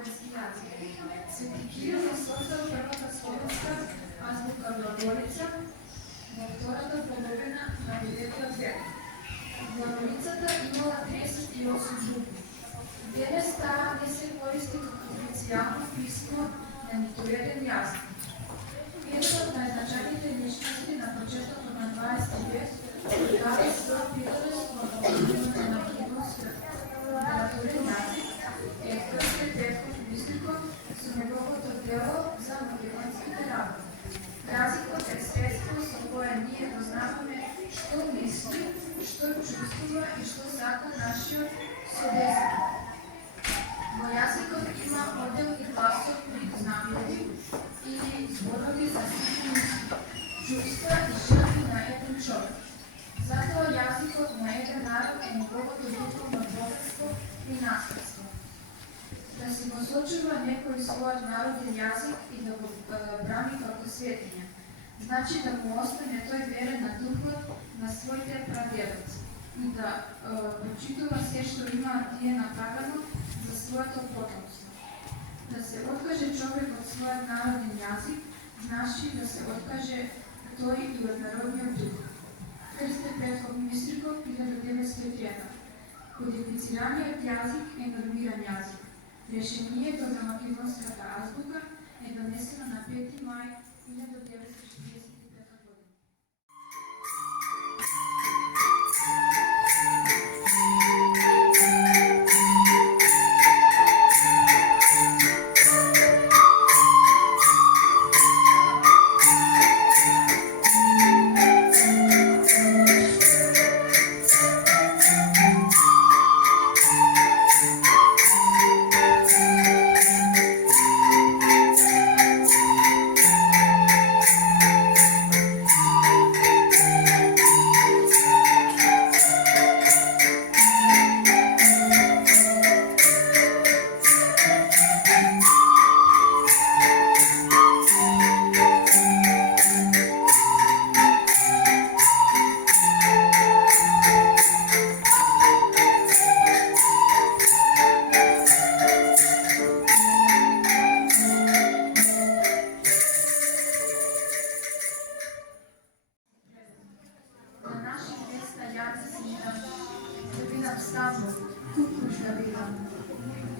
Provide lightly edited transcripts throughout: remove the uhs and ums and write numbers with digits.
slovenski jazik. Sveti Kiril je создал првата словенска азбука глаголица во втората половина на 9 век. Глаголицата имала 38 букви. Денес таа не се користи како официјално писмо на ниту еден јазик. Една од најзначајните личности на почетокот на 20 век даде свој принос во образувањето на македонскиот литературен јазик е Крстен Петков Бистриков со неговото дело за македонските работи. Јазикот е средство со кое ние дознаваме што мисли, што чувствува и што сака нашиот собеседник. Во јазикот има одел и гласови знамени или зборови за сите мисли, чувства и желби на еден човек. Затоа јазикот на еден народ е неговото духовно богатство и наследство. Да си го сочува некој својот народен јазик и да го брани како светиња, значи да му остане тој верен на духот на своите прадедоци и да почитува се што имаат тие накагано за своето потомство. Да се откаже човек од својот народен јазик, значи да се откаже тој и од народниот дух. Крстен Петков Бистриков, 1901. Кодифицираниот јазик е нормиран јазик. Решението за македонската азбука е донесено на 5 мај 1945 година.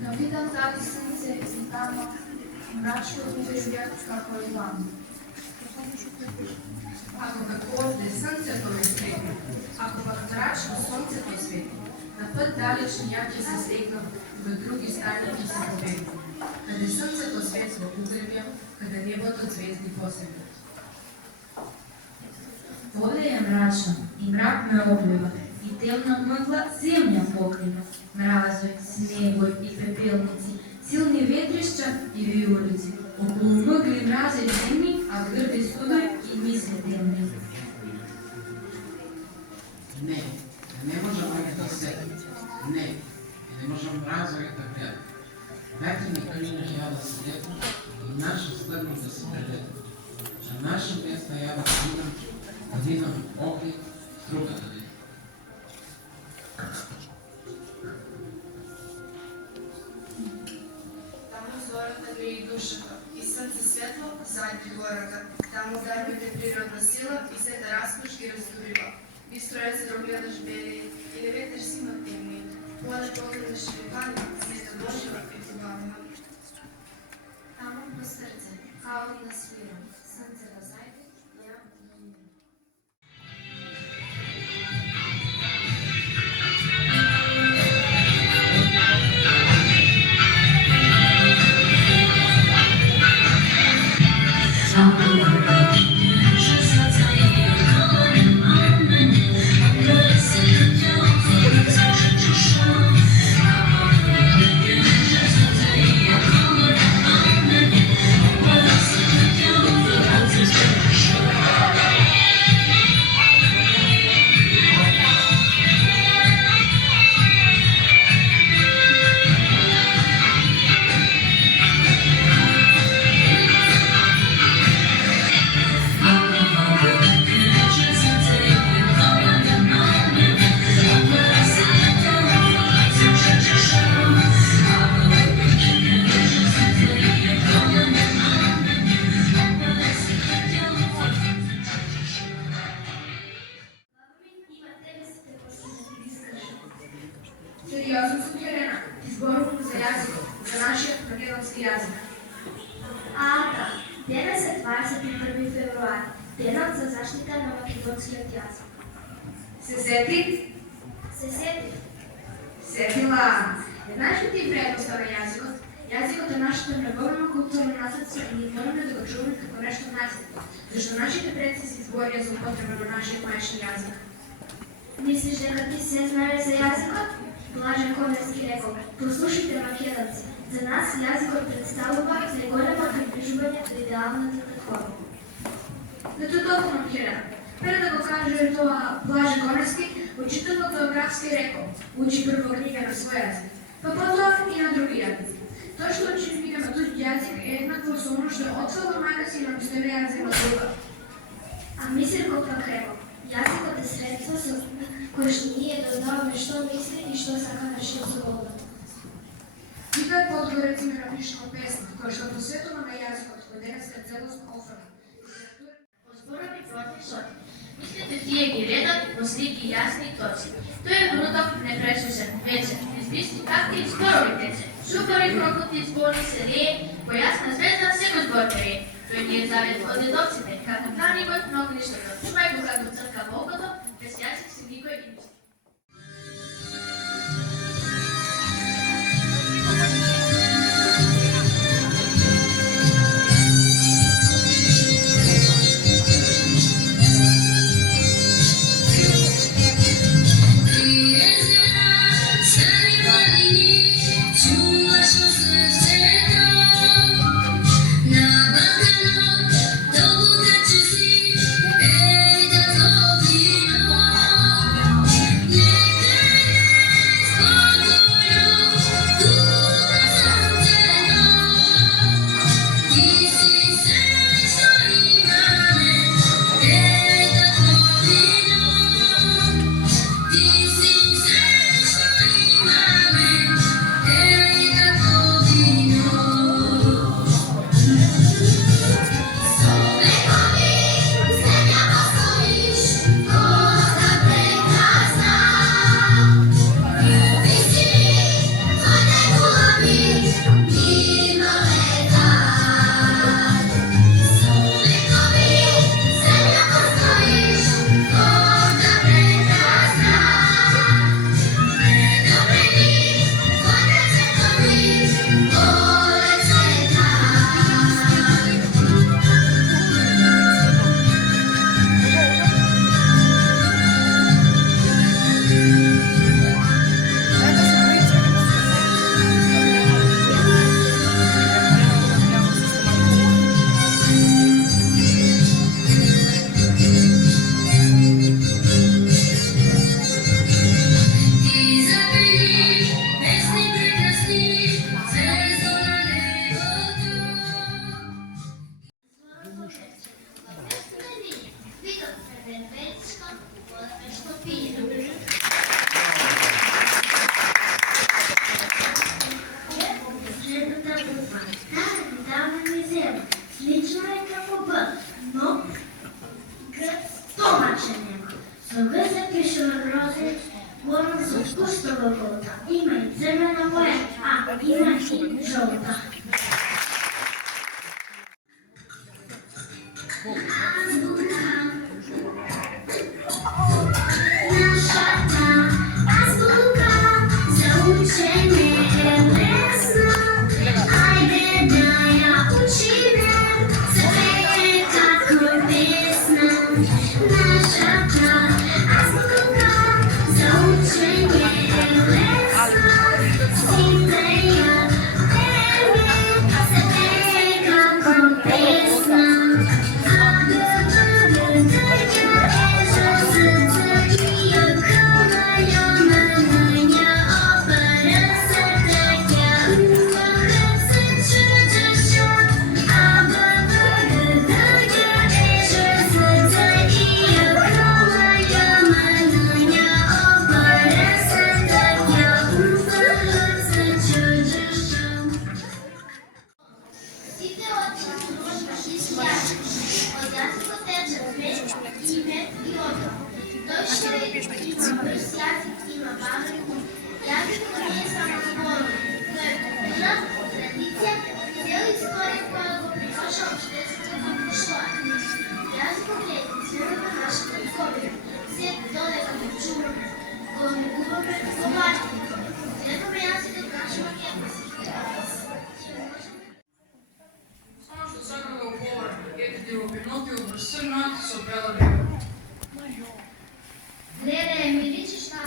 Да видам дали сонце и тамо, мрачно убежјат како и вам. Ако како овде сонцето ме свети, ако пак мрачно сонцето свети, на път далечни ја ќе се стегнам, во други страни ќе се победам. Каде сонцето светло угребјам, каде небото звезди посебно. Поле е мрачно и мрак ме облива, и темна мъгла земја покрива. Мразој, снегој и пепелници, силни ветришча и виулици. Околу мъгли мразе земни, а грди судој и мисли темни. Не можам да се не можам мразој да гледам. Дайте ми книжна ја да се летам и наша стърна да се прелетам. На наша места ја да видам огли, друга да видам. Таму зората греи душата и срце светло зајди гората. Таму дарбите природна сила и сета раскош ги разтурива. Бистроја се догледаш бели и не ветеш сима темни. Поле погледнеш векани, света Божјава и Туганина. Таму по срце, као и на свирам, сонце да зајде, ја да умирам. Thank you. јазик. Да, денес е 21 февруари, денот за заштита на македонскиот јазик. Се сети? Се сети. Сетила. Знаеш ли ти вредноста на јазикот? Јазикот е нашето неговно културно наследство и ние мораме да го чуваме како нешто најсветло, зашто нашите предци се изборија за употреба на нашиот мајчин јазик. Мислиш дека ти се знаеш за јазикот? Блажен Ковенски рекол, послушайте македонци, за нас јазикот представува најголемо приближување до идеалната такова. Да тоа толку Кирена. Пред да го каже тоа Блажен Ковенски, учителот географски рекол, учи прво книга на свој јазик, па потоа и на други јазици. Тоа што учи книга на туѓ јазик е еднакво со оно што отвела мајка си на пистолија земја друга. Мисиркот пак рекол, јазикот е средство со кое што ние дознаваме што мисли и што сака нашиот согола. Типе подго рециме напишано песна, која што посветува на јазикот, кој денес е целосно офрна. Зборови плотни соти. Мислите тие ги редат во слики јасни и точни. Тој е внуток непресушен, вечер, избисни какти и зборови тече. Шупари прокоти збори се лее, по јасна звезда секој збор пере. Тој ги е завет од дедовците, како храникот на огништето. Чувај го како црка во окото, без јазик си никој и мисли. Има и црвена боја, има и жолта. сходи, свет далеко не чува, коло губаме побачи. Следва јаси до наша макетност. Само што сакам да го поврам, ете во Пинокио пресрнат со бела риба. Леле, ми личиш на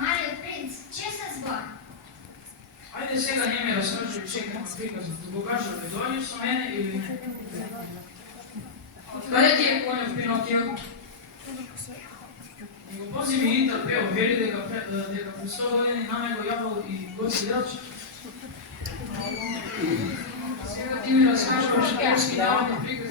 Мариот принц, честен збор. Ајде сега не ме разкажи чекам приказот, да го кажа да дојдеш со мене или не. Каде ти е конјот Пинокио? И го пози ми Итар пео, вели дека пред 100 години на ме го јавал и Гоци Делчев. Сега ти ми разкажуваш ерски народни прикази